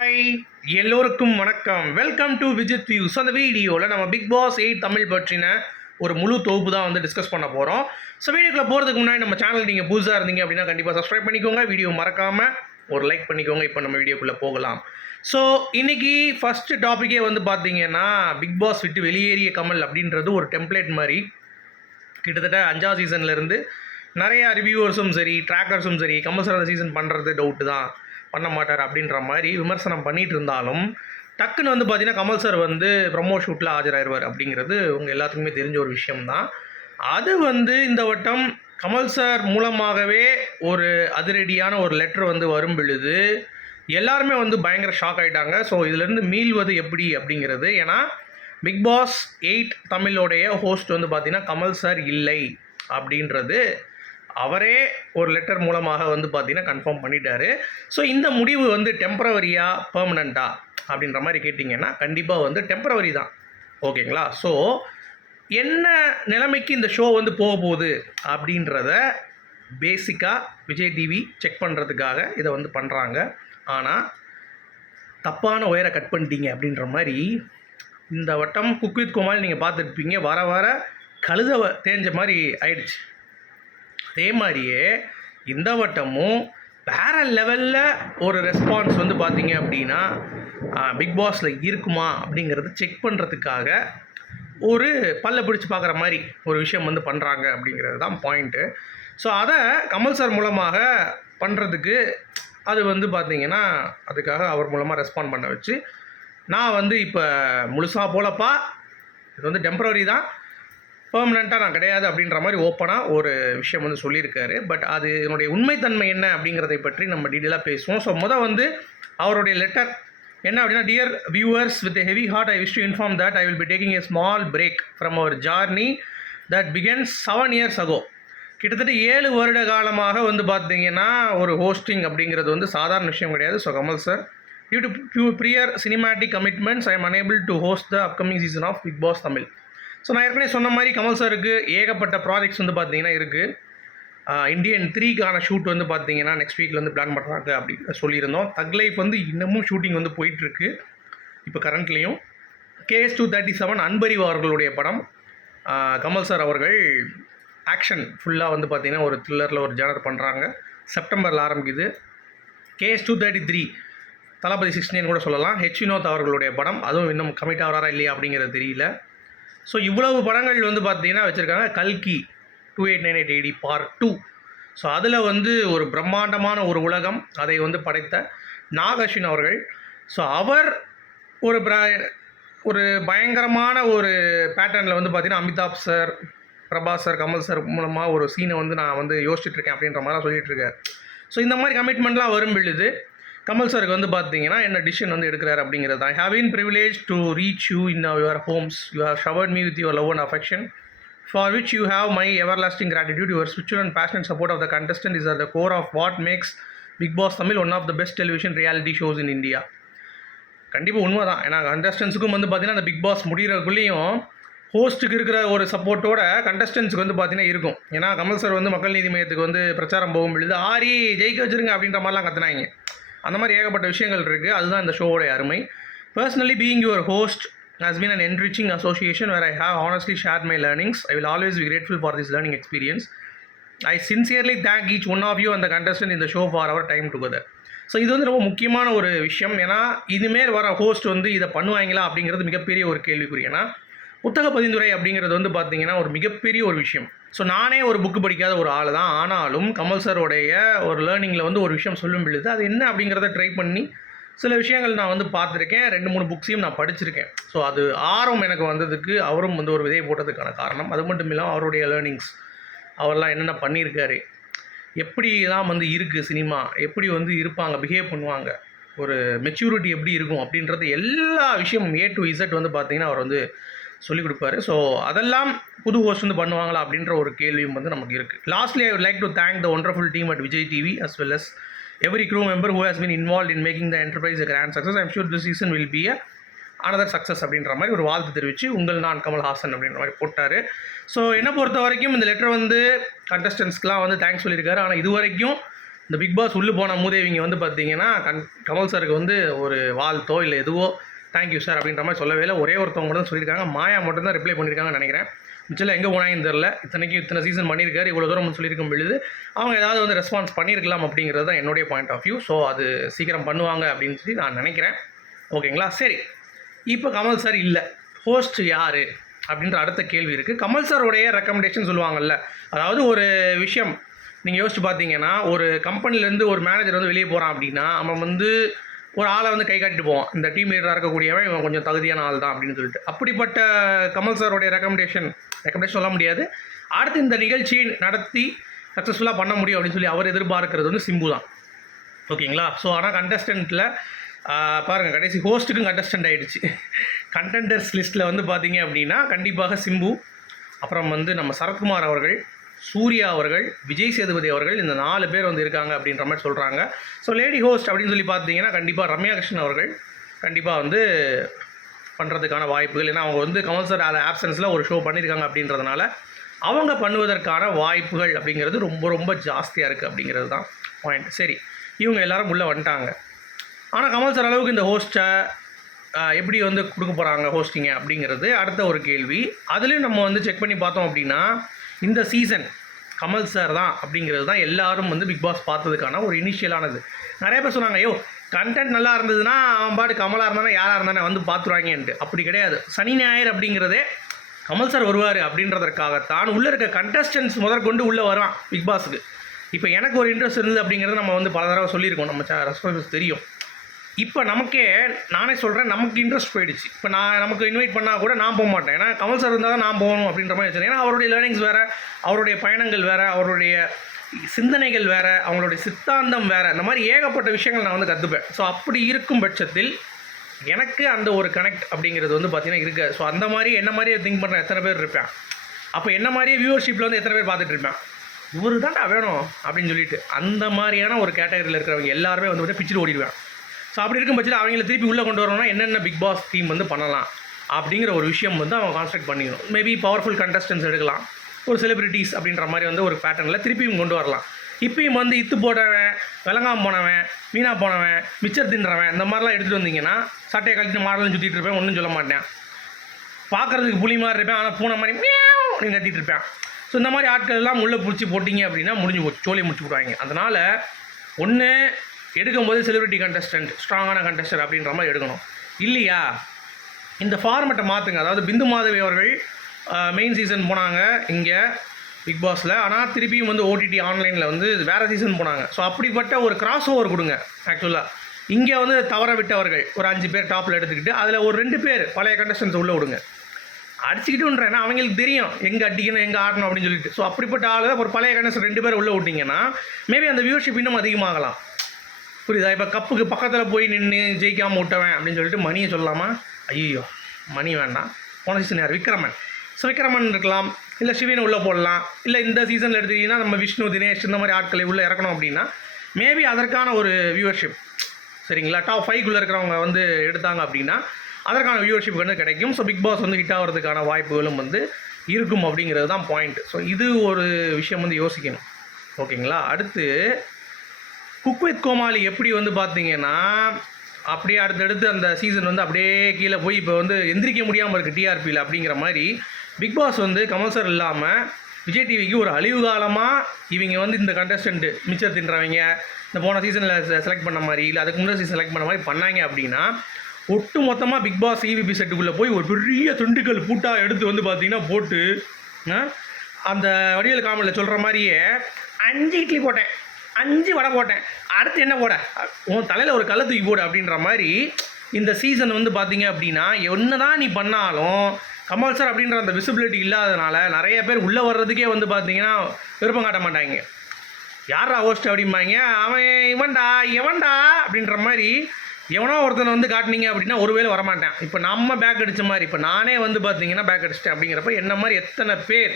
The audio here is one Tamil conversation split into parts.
ஹாய் எல்லோருக்கும் வணக்கம். வெல்கம் டு விஜித் வியூஸ் அந்த வீடியோவில் நம்ம பிக் பாஸ் எயிட் தமிழ் பற்றின ஒரு முழு தொகுப்பு தான் வந்து டிஸ்கஸ் பண்ண போகிறோம் ஸோ வீடியோக்குள்ள போகிறதுக்கு முன்னாடி நம்ம சேனல் நீங்கள் புதுசாக இருந்தீங்க அப்படின்னா கண்டிப்பாக சப்ஸ்கிரைப் பண்ணிக்கோங்க. வீடியோ மறக்காமல் ஒரு லைக் பண்ணிக்கோங்க. இப்போ நம்ம வீடியோக்குள்ளே போகலாம். ஸோ இன்றைக்கி ஃபஸ்ட்டு டாப்பிக்கே வந்து பார்த்தீங்கன்னா பிக் பாஸ் விட்டு வெளியேறிய கமல் அப்படின்றது ஒரு டெம்ப்ளேட் மாதிரி. கிட்டத்தட்ட அஞ்சாவது சீசன்லேருந்து நிறையா ரிவ்யூவர்ஸும் சரி ட்ராக்கர்ஸும் சரி கமல் சார் அந்த சீசன் பண்ணுறது டவுட்டு தான். பண்ண மாட்டார் அப்படின்ற மாதிரி விமர்சனம் பண்ணிட்டு இருந்தாலும் டக்குன்னு வந்து பார்த்தீங்கன்னா கமல் சார் வந்து ப்ரமோ ஷூட்டில் ஆஜராயிருவார் அப்படிங்கிறது உங்கள் எல்லாத்துக்குமே தெரிஞ்ச ஒரு விஷயம்தான். அது வந்து இந்த வட்டம் கமல் சார் மூலமாகவே ஒரு அதிரடியான ஒரு லெட்டர் வந்து வரும் பொழுது எல்லாருமே வந்து பயங்கர ஷாக் ஆகிட்டாங்க ஸோ இதுலேருந்து மீள்வது எப்படி அப்படிங்கிறது ஏன்னா பிக் பாஸ் எயிட் தமிழோடைய ஹோஸ்ட் வந்து பார்த்திங்கன்னா கமல் சார் இல்லை அப்படின்றது அவரே ஒரு லெட்டர் மூலமாக வந்து பார்த்தீங்கன்னா கன்ஃபார்ம் பண்ணிட்டாரு. ஸோ இந்த முடிவு வந்து டெம்பரவரியா பெர்மனண்ட்டா அப்படின்ற மாதிரி கேட்டிங்கன்னா கண்டிப்பாக வந்து டெம்பரவரி தான். ஓகேங்களா? ஸோ என்ன நிலைமைக்கு இந்த ஷோ வந்து போக போகுது அப்படின்றத பேசிக்காக விஜய் டிவி செக் பண்ணுறதுக்காக இதை வந்து பண்ணுறாங்க ஆனால் தப்பான ஒயரை கட் பண்ணிட்டீங்க அப்படின்ற மாதிரி இந்த வட்டம் குக் வித் நீங்கள் பார்த்துருப்பீங்க. வர வர கழுத தேஞ்ச மாதிரி ஆயிடுச்சு. அதே மாதிரியே இந்த வட்டமும் வேறு லெவலில் ஒரு ரெஸ்பான்ஸ் வந்து பார்த்தீங்க அப்படின்னா பிக் பாஸில் இருக்குமா அப்படிங்கிறத செக் பண்ணுறதுக்காக ஒரு பல்ல பிடிச்சி பார்க்குற மாதிரி ஒரு விஷயம் வந்து பண்ணுறாங்க அப்படிங்கிறது தான் பாயிண்ட்டு ஸோ அதை கமல் சார் மூலமாக பண்ணுறதுக்கு அது வந்து பார்த்தீங்கன்னா அதுக்காக அவர் மூலமாக ரெஸ்பாண்ட் பண்ண வச்சு நான் வந்து இப்போ முழுசாக போலப்பா இது வந்து டெம்ப்ரவரி தான். பெர்மனண்ட்டாக நான் கிடையாது அப்படின்ற மாதிரி ஓப்பனாக ஒரு விஷயம் வந்து சொல்லியிருக்காரு. பட் அது என்னுடைய உண்மைத்தன்மை என்ன அப்படிங்கிறதை பற்றி நம்ம டீட்டெயிலாக பேசுவோம். ஸோ மொதல் வந்து அவருடைய லெட்டர் என்ன அப்படின்னா dear viewers with heavy heart I wish to inform that I will be taking a small break from our journey that begins seven years ago கிட்டத்தட்ட ஏழு வருட காலமாக வந்து பார்த்தீங்கன்னா ஒரு ஹோஸ்டிங் அப்படிங்கிறது வந்து சாதாரண விஷயம் கிடையாது. So Kamal sir due to due prior cinematic commitments I am unable to host the upcoming season of Bigg Boss Tamil so நான் ஏற்கனவே சொன்ன மாதிரி கமல் சாருக்கு ஏகப்பட்ட ப்ராஜெக்ட்ஸ் வந்து பார்த்தீங்கன்னா இருக்குது இந்தியன் த்ரீக்கான ஷூட் வந்து பார்த்தீங்கன்னா நெக்ஸ்ட் வீக்கில் வந்து பிளான் பண்ணுறாங்க அப்படி சொல்லியிருந்தோம். தக் லைஃப் வந்து இன்னமும் ஷூட்டிங் வந்து போயிட்டுருக்கு. இப்போ கரண்ட்லேயும் KS two thirty seven Anbariv அவர்களுடைய படம். கமல் சார் அவர்கள் ஆக்ஷன் ஃபுல்லாக வந்து பார்த்திங்கன்னா ஒரு த்ரில்லரில் ஒரு ஜேனர் பண்ணுறாங்க செப்டம்பரில் ஆரம்பிக்குது. KS two thirty three Thalapathy sixteen கூட சொல்லலாம். ஹெச் வினோத் அவர்களுடைய படம். அதுவும் இன்னும் கமிட் ஆகிறாரா இல்லையா அப்படிங்கிறது தெரியல. ஸோ இவ்வளவு படங்கள் வந்து பார்த்தீங்கன்னா வச்சுருக்காங்க. கல்கி two eight nine eight eighty part two so அதில் வந்து ஒரு பிரம்மாண்டமான ஒரு உலகம் அதை வந்து படைத்த நாகஷின் அவர்கள். ஸோ அவர் ஒரு பிர ஒரு பயங்கரமான ஒரு பேட்டர்னில் வந்து பார்த்தீங்கன்னா Amitabh sir Prabhas sir Kamal sir மூலமாக ஒரு சீனை வந்து நான் வந்து யோசிச்சுட்ருக்கேன் அப்படின்ற மாதிரிலாம் சொல்லிகிட்ருக்கேன் ஸோ இந்த மாதிரி கமிட்மெண்ட்லாம் வரும் பொழுது கமல் சாருக்கு வந்து பார்த்தீங்கன்னா என்ன டிசிஷன் வந்து எடுக்கிறார் அப்படிங்கிறது தான். Have in privilege to reach you in your homes you have showered me with your love and affection for which my everlasting everlasting gratitude. ஸ்விச்சர் and and passionate support of the contestant is at the core of what makes Bigg Boss Tamil one of the best television reality shows in India கண்டிப்பாக உண்மை தான் ஏன்னா கண்டஸ்டன்ஸுக்கும் வந்து பார்த்தீங்கன்னா அந்த பிக் பாஸ் முடிகிறக்குள்ளேயும் ஹோஸ்ட்டுக்கு இருக்கிற ஒரு சப்போர்ட்டோட கண்டஸ்டன்ஸுக்கு வந்து பார்த்தீங்கன்னா இருக்கும். ஏன்னா கமல் சார் வந்து மக்கள் நீதி மையத்துக்கு வந்து பிரச்சாரம் போகும் பொழுது ஆரி ஜெயிக்க வச்சுருங்க அப்படின்ற மாதிரிலாம் கத்துனாங்க. அந்த மாதிரி ஏகப்பட்ட விஷயங்கள் இருக்குது அதுதான் இந்த ஷோவோடைய அருமை personally being your host has been an enriching association where I have honestly share my learnings I will always be grateful for this learning experience I sincerely thank each one of you அந்த கண்டஸ்டன் இந்த show for our time together so இது வந்து ரொம்ப முக்கியமான ஒரு விஷயம் ஏன்னா இனிமேல் வர ஹோஸ்ட் வந்து இதை பண்ணுவாங்களா அப்படிங்கிறது மிகப்பெரிய ஒரு கேள்விக்குறி ஏன்னா புத்தக பதிந்துரை அப்படிங்கிறது வந்து பார்த்தீங்கன்னா ஒரு மிகப்பெரிய ஒரு விஷயம் ஸோ நானே ஒரு புக்கு படிக்காத ஒரு ஆள் தான் ஆனாலும் கமல் சாரோடைய ஒரு லேர்னிங்கில் வந்து ஒரு விஷயம் சொல்லும் பொழுது அது என்ன அப்படிங்கிறத ட்ரை பண்ணி சில விஷயங்கள் நான் வந்து பார்த்துருக்கேன். ரெண்டு மூணு புக்ஸையும் நான் படிச்சிருக்கேன். ஸோ அது ஆர்வம் எனக்கு வந்ததுக்கு அவரும் வந்து ஒரு விதை போட்டதுக்கான காரணம். அது மட்டும் இல்லாமல் அவருடைய லேர்னிங்ஸ் அவர்லாம் என்னென்ன பண்ணியிருக்காரு? எப்படிலாம் வந்து இருக்குது சினிமா? எப்படி வந்து இருப்பாங்க? பிஹேவ் பண்ணுவாங்க? ஒரு மெச்சூரிட்டி எப்படி இருக்கும்? அப்படின்றது எல்லா விஷயமும் ஏ டு இசட் வந்து பார்த்திங்கன்னா அவர் வந்து சொல்லிக் கொடுப்பாரு. ஸோ அதெல்லாம் புது ஹோஸ்ட் வந்து பண்ணுவாங்களா அப்படின்ற ஒரு கேள்வியும் வந்து நமக்கு இருக்குது lastly I like to thank the wonderful team at Vijay TV as well as every crew member who has been involve in making the enterprise grand success I'm sure sure season will be a another success அப்படின்ற மாதிரி ஒரு வாழ்த்து தெரிவித்து உங்கள் நான் கமல்ஹாசன் அப்படின்ற மாதிரி போட்டார். ஸோ என்னை பொறுத்த வரைக்கும் இந்த லெட்டர் வந்து கண்டஸ்டன்ஸ்க்குலாம் வந்து தேங்க்ஸ் சொல்லியிருக்காரு. ஆனால் இது வரைக்கும் இந்த பிக் பாஸ் உள்ளே போன மூதேவிங்க வந்து பார்த்தீங்கன்னா கண் கமல் சாருக்கு வந்து ஒரு வாழ்த்தோ இல்லை எதுவோ தேங்க்யூ சார் அப்படின்ற மாதிரி சொல்லவே இல்லை. ஒரே ஒருத்தவங்க மட்டும் தான் சொல்லியிருக்காங்க. மாயா மட்டும் தான் ரிப்ளை பண்ணியிருக்காங்கன்னு நினைக்கிறேன். மிச்சம் எங்கே போனாங்கன்னு தெரில இத்தனைக்கும் இத்தனை சீசன் பண்ணியிருக்காரு. இவ்வளோ தூரம் சொல்லியிருக்கும் பொழுது அவங்க ஏதாவது வந்து ரெஸ்பான்ஸ் பண்ணியிருக்கலாம் அப்படிங்கிறது தான் என்னுடைய பாயிண்ட் ஆஃப் வியூ ஸோ அது சீக்கிரம் பண்ணுவாங்க அப்படின்னு சொல்லி நான் நினைக்கிறேன். ஓகேங்களா சரி. இப்போ கமல் சார் இல்லை. ஹோஸ்ட் யார்? அப்படின்ற அடுத்த கேள்வி இருக்குது கமல் சாருடைய ரெக்கமெண்டேஷன் சொல்லுவாங்கல்ல. அதாவது ஒரு விஷயம். நீங்கள் யோசிச்சு பார்த்தீங்கன்னா ஒரு கம்பெனிலேருந்து ஒரு மேனேஜர் வந்து வெளியே போகிறான் அப்படின்னா அவன் வந்து ஒரு ஆளை வந்து கை காட்டிட்டு போவோம் இந்த டீம் லீடராக இருக்கக்கூடியவன் இவன் கொஞ்சம் தகுதியான ஆள் தான் அப்படின்னு சொல்லிட்டு. அப்படிப்பட்ட கமல் சாரோடைய ரெக்கமெண்டேஷன் ரெக்கமெண்டேஷன் சொல்ல முடியாது. அடுத்து இந்த நிகழ்ச்சியை நடத்தி சக்ஸஸ்ஃபுல்லாக பண்ண முடியும் அப்படின்னு சொல்லி அவர் எதிர்பார்க்கறது வந்து சிம்பு தான். ஓகேங்களா? ஸோ ஆனால் கண்டஸ்டண்ட்டில் பாருங்கள் கடைசி ஹோஸ்ட்டுக்கும் கண்டஸ்டன்ட் ஆகிடுச்சு கண்டெண்டர்ஸ் லிஸ்ட்டில் வந்து பார்த்தீங்க அப்படின்னா கண்டிப்பாக சிம்பு அப்புறம் வந்து நம்ம சரத்குமார் அவர்கள் சூர்யா அவர்கள் விஜய் சேதுபதி அவர்கள் இந்த நாலு பேர் வந்து இருக்காங்க அப்படின்ற மாதிரி சொல்கிறாங்க ஸோ லேடி ஹோஸ்ட் அப்படின்னு சொல்லி பார்த்தீங்கன்னா கண்டிப்பாக ரம்யா கிருஷ்ணன் அவர்கள் கண்டிப்பாக வந்து பண்ணுறதுக்கான வாய்ப்புகள். ஏன்னா அவங்க வந்து கமல் சார் ஆப்சன்ஸில் ஒரு ஷோ பண்ணியிருக்காங்க அப்படின்றதுனால அவங்க பண்ணுவதற்கான வாய்ப்புகள் அப்படிங்கிறது ரொம்ப ரொம்ப ஜாஸ்தியாக இருக்குது அப்படிங்கிறது தான் பாயிண்ட் சரி இவங்க எல்லாரும் உள்ளே வந்துட்டாங்க. ஆனால் கமல் சார் அளவுக்கு இந்த ஹோஸ்ட்டை எப்படி வந்து கொடுக்க போகிறாங்க ஹோஸ்டிங்கை அப்படிங்கிறது அடுத்த ஒரு கேள்வி. அதுலேயும் நம்ம வந்து செக் பண்ணி பார்த்தோம் அப்படின்னா இந்த சீசன் கமல் சார் தான் அப்படிங்கிறது தான் எல்லாரும் வந்து பிக் பாஸ் பார்த்ததுக்கான ஒரு இனிஷியலானது நிறைய பேர் சொன்னாங்க ஐயோ கண்டென்ட் நல்லா இருந்ததுன்னா அவன் பாட்டு கமலாக இருந்தானே யாராக இருந்தானே வந்து பார்த்துருவாங்கன்ட்டு. அப்படி கிடையாது. சனி ஞாயிறு அப்படிங்கிறதே கமல் சார் வருவார் அப்படின்றதற்காகத்தான் உள்ளே இருக்க கண்டஸ்டன்ஸ் முதற்கொண்டு உள்ளே வருவான் பிக் பாஸுக்கு இப்போ எனக்கு ஒரு இன்ட்ரெஸ்ட் இருந்தது அப்படிங்கிறத நம்ம வந்து பல தடவை சொல்லியிருக்கோம். நம்ம ரெஸ்பான்ஸ் தெரியும். இப்போ நமக்கே நானே சொல்கிறேன் நமக்கு இன்ட்ரெஸ்ட் போயிடுச்சு. இப்போ நான் நமக்கு இன்வைட் பண்ணால் கூட நான் போக மாட்டேன். ஏன்னா கமல் சார் இருந்தால் தான் நான் போகணும் அப்படின்ற மாதிரி வச்சுருக்கேன் ஏன்னா அவருடைய லேர்னிங்ஸ் வேறு அவருடைய பயணங்கள் வேறு அவருடைய சிந்தனைகள் வேறு அவங்களுடைய சித்தாந்தம் வேறு. இந்த மாதிரி ஏகப்பட்ட விஷயங்கள் நான் வந்து கற்றுப்பேன் ஸோ அப்படி இருக்கும் பட்சத்தில் எனக்கு அந்த ஒரு கனெக்ட் அப்படிங்கிறது வந்து பார்த்திங்கன்னா இருக்குது ஸோ அந்த மாதிரி என்ன மாதிரியே திங்க் பண்ணுற எத்தனை பேர் இருப்பேன். அப்போ என்ன மாதிரியே வியூவர்ஷிப்பில் வந்து எத்தனை பேர் பார்த்துட்டு இருப்பேன். இவரு தான்டா வேணும் அப்படின்னு சொல்லிட்டு அந்த மாதிரியான ஒரு கேட்டகரியில் இருக்கிறவங்க எல்லாருமே வந்து பார்த்தா பிச்சுட்டு ஓடிடுவேன். ஸோ அப்படி இருக்கும் பட்சத்தில் அவங்கள திருப்பி உள்ளே கொண்டு வரணும்னா என்னென்ன பிக் பாஸ் டீம் வந்து பண்ணலாம் அப்படிங்கிற ஒரு விஷயம் வந்து அவங்க கான்ஸ்ட்ரக்ட் பண்ணிக்கணும். மேபி பவர்ஃபுல் கண்டஸ்டன்ஸ் எடுக்கலாம். ஒரு செலிபிரிட்டிஸ் அப்படின்ற மாதிரி வந்து ஒரு பேட்டர்னில் திருப்பியும் கொண்டு வரலாம். இப்பயும் வந்து இத்து போட்டவன் விலங்காம போனவன் வீணாக போனவன் மிச்சர் தின்றவன் இந்த மாதிரிலாம் எடுத்துகிட்டு வந்தீங்கன்னா சட்டையை கழித்து மாடலும் சுற்றிட்டு இருப்பேன் ஒன்றும் சொல்ல மாட்டேன். பார்க்குறதுக்கு புலி மாதிரி இருப்பேன் ஆனால் பூனை மாதிரி மியாவ் கத்திட்டு இருப்பேன். ஸோ இந்த மாதிரி ஆட்கள் எல்லாம் உள்ளே பிடிச்சி போட்டிங்க அப்படின்னா முடிஞ்சு போச்சு சோழியை முடிச்சு விடுவாங்க அதனால் ஒன்று எடுக்கும்போது செலிபிரிட்டி கண்டஸ்டன்ட் ஸ்ட்ராங்கான கண்டஸ்டன்ட் அப்படின்ற மாதிரி எடுக்கணும். இல்லையா? இந்த ஃபார்மெட்டை மாற்றுங்க அதாவது பிந்து மாதவி அவர்கள் மெயின் சீசன் போனாங்க இங்கே பிக் பாஸில் ஆனால் திருப்பியும் வந்து ஓடிடி ஆன்லைனில் வந்து வேறு சீசன் போனாங்க. ஸோ அப்படிப்பட்ட ஒரு கிராஸ் ஓவர் கொடுங்க ஆக்சுவலாக இங்கே வந்து தவற விட்டவர்கள் ஒரு அஞ்சு பேர் டாப்பில் எடுத்துக்கிட்டு அதில் ஒரு ரெண்டு பேர் பழைய கண்டஸ்டன்ஸ் உள்ளே விடுங்க. அடிச்சுக்கிட்டுன்றேன் அவங்களுக்கு தெரியும் எங்கே அடிக்கணும் எங்கே ஆடணும் அப்படின்னு சொல்லிட்டு. ஸோ அப்படிப்பட்ட ஆள் ஒரு பழைய கண்டஸ்டன் ரெண்டு பேர் உள்ளே விட்டிங்கன்னா மேபி அந்த வியூவர்ஷிப் இன்னும் அதிகமாகலாம். புரியுதா? இப்போ கப்புக்கு பக்கத்தில் போய் நின்று ஜெயிக்காமல் விட்டவன் அப்படின்னு சொல்லிட்டு மணியை சொல்லலாமா ஐயோ மணி வேண்டாம். போன சீசன் யார்? விக்ரமன். ஸோ விக்ரமன் இருக்கலாம் இல்லை சிவனை உள்ளே போடலாம் இல்லை இந்த சீசனில் எடுத்துக்கிட்டிங்கன்னா நம்ம விஷ்ணு தினேஷ் இந்த மாதிரி ஆட்களை உள்ளே இறக்கணும் அப்படின்னா மேபி அதற்கான ஒரு வியூவர்ஷிப் சரிங்களா? டாப் ஃபைவ்க்குள்ளே இருக்கிறவங்க வந்து எடுத்தாங்க அப்படின்னா அதற்கான வியூவர்ஷிப் வந்து கிடைக்கும். ஸோ பிக் பாஸ் வந்து ஹிட் ஆகிறதுக்கான வாய்ப்புகளும் வந்து இருக்கும் அப்படிங்கிறது தான் பாயிண்ட் ஸோ இது ஒரு விஷயம் வந்து யோசிக்கணும். ஓகேங்களா? அடுத்து குக் வித் கோமாளி எப்படி வந்து பார்த்தீங்கன்னா அப்படியே அடுத்தடுத்து அந்த சீசன் வந்து அப்படியே கீழே போய் இப்போ வந்து எந்திரிக்க முடியாமல் இருக்குது டிஆர்பியில் அப்படிங்கிற மாதிரி பிக் பாஸ் வந்து கமல் சார் இல்லாமல் விஜய் டிவிக்கு ஒரு அழிவு காலமாக இவங்க வந்து இந்த கண்டஸ்டண்ட்டு மிச்சர் தின்றவங்க இந்த போன சீசனில் செலக்ட் பண்ண மாதிரி இல்லை அதுக்கு முன்னாடி செலக்ட் பண்ண மாதிரி பண்ணாங்க அப்படின்னா ஒட்டு மொத்தமாக பிக் பாஸ் இவிபி செட்டுக்குள்ளே போய் ஒரு பெரிய துண்டுகள் பூட்டாக எடுத்து வந்து பார்த்திங்கன்னா போட்டு அந்த வடிவேல் காமெடியில் சொல்கிற மாதிரியே அஞ்சு இட்லி போட்டேன். அஞ்சு வடை போட்டேன். அடுத்து என்ன போட? உன் தலையில் ஒரு கல்லை தூக்கி போடு அப்படின்ற மாதிரி இந்த சீசன் வந்து பார்த்தீங்க அப்படின்னா என்ன தான் நீ பண்ணாலும் கமல் சார் அப்படின்ற அந்த விசிபிலிட்டி இல்லாதனால நிறைய பேர் உள்ளே வர்றதுக்கே வந்து பார்த்தீங்கன்னா விருப்பம் காட்ட மாட்டாங்க. யாரா ஹோஸ்ட் அப்படிம்பாங்க? அவன் இவன்டா எவன்டா அப்படின்ற மாதிரி எவனோ ஒருத்தனை வந்து காட்டினீங்க அப்படின்னா ஒருவேளை வரமாட்டேன். இப்போ நம்ம பேக் அடித்த மாதிரி இப்போ நானே வந்து பார்த்தீங்கன்னா பேக் அடிச்சிட்டேன் அப்படிங்கிறப்ப என்ன மாதிரி எத்தனை பேர்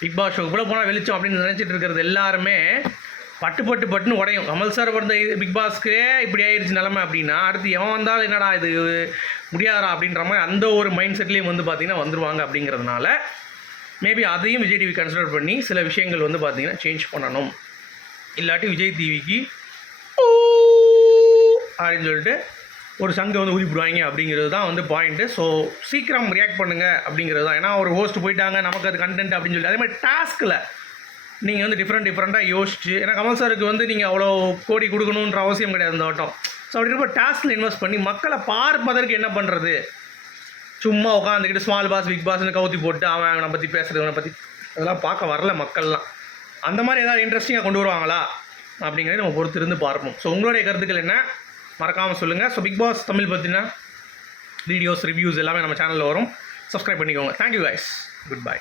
பிக் பாஸ் ஷோக்குள்ளே போனால் வெளிச்சம் அப்படின்னு நினச்சிட்டு இருக்கிறது எல்லாருமே பட்டு பட்டு பட்டுன்னு உடையும். கமல் சார் வந்த பிக் பாஸ்க்கே இப்படி ஆயிடுச்சு நிலமை அப்படின்னா அடுத்து எவன் வந்தாலும் என்னடா இது முடியாதா அப்படின்ற மாதிரி அந்த ஒரு மைண்ட் செட்லேயும் வந்து பார்த்தீங்கன்னா வந்துருவாங்க அப்படிங்கிறதுனால மேபி அதையும் விஜய் டிவி கன்சிடர் பண்ணி சில விஷயங்கள் வந்து பார்த்தீங்கன்னா சேஞ்ச் பண்ணணும். இல்லாட்டி விஜய் டிவிக்கு அப்படின்னு சொல்லிட்டு ஒரு சங்கை வந்து ஊதிப்பிடுவாங்க அப்படிங்கிறது தான் வந்து பாயிண்ட்டு ஸோ சீக்கிரம் ரியாக்ட் பண்ணுங்கள் அப்படிங்கிறது தான். ஏன்னா ஒரு ஹோஸ்ட் போயிட்டாங்க நமக்கு அது கண்டென்ட் அப்படின்னு சொல்லி அதே மாதிரி டாஸ்கில் நீங்கள் வந்து டிஃப்ரெண்ட் டிஃப்ரெண்ட்டாக யோசிச்சு ஏன்னா கமல் சாருக்கு வந்து நீங்கள் அவ்வளோ கோடி கொடுக்கணுன்ற அவசியம் கிடையாது இந்த வட்டம் ஸோ அப்படி இருக்க டாஸ்கில் இன்வெஸ்ட் பண்ணி மக்களை பார்ப்பதற்கு என்ன பண்ணுறது சும்மா உட்காந்துக்கிட்டு ஸ்மால் பாஸ் பிக் பாஸ்னு கவுத்தி போட்டு அவன் அவனை பற்றி பேசுறது அவனை பற்றி அதெல்லாம் பார்க்க வரல மக்கள்லாம். அந்த மாதிரி ஏதாவது இன்ட்ரெஸ்டிங்காக கொண்டு வருவாங்களா? அப்படிங்கிறத நம்ம பொறுத்திருந்து பார்ப்போம். ஸோ உங்களுடைய கருத்துக்கள் என்ன? மறக்காமல் சொல்லுங்கள் ஸோ பிக் பாஸ் தமிழ் பார்த்தீங்கன்னா வீடியோஸ் ரிவ்யூஸ் எல்லாமே நம்ம சேனலில் வரும். சப்ஸ்கிரைப் பண்ணிக்கோங்க. Thank you guys good bye